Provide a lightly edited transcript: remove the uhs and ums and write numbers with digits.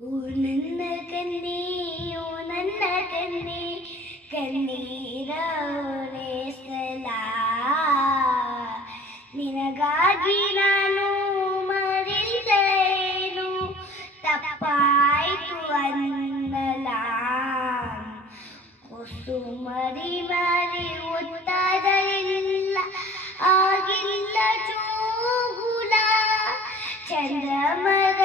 ಓ ನನ್ನ ಕನ್ನೆ, ಓ ನನ್ನ ಕನ್ನೆ, ಕಣ್ಣೀರೊರೆಸಲ ನಿನಗಾಗಿ ನಾನು ಮರಿಲ್ಲೇನು, ತಪ್ಪಾಯ್ತು ಅನ್ನಲ. ಕುಸುಮರಿ ಮರಿ ಒತ್ತಾದರಿಲ್ಲ, ಆಗಿಲ್ಲ ಜೋಗುಲ. ಚಂದ್ರಮರ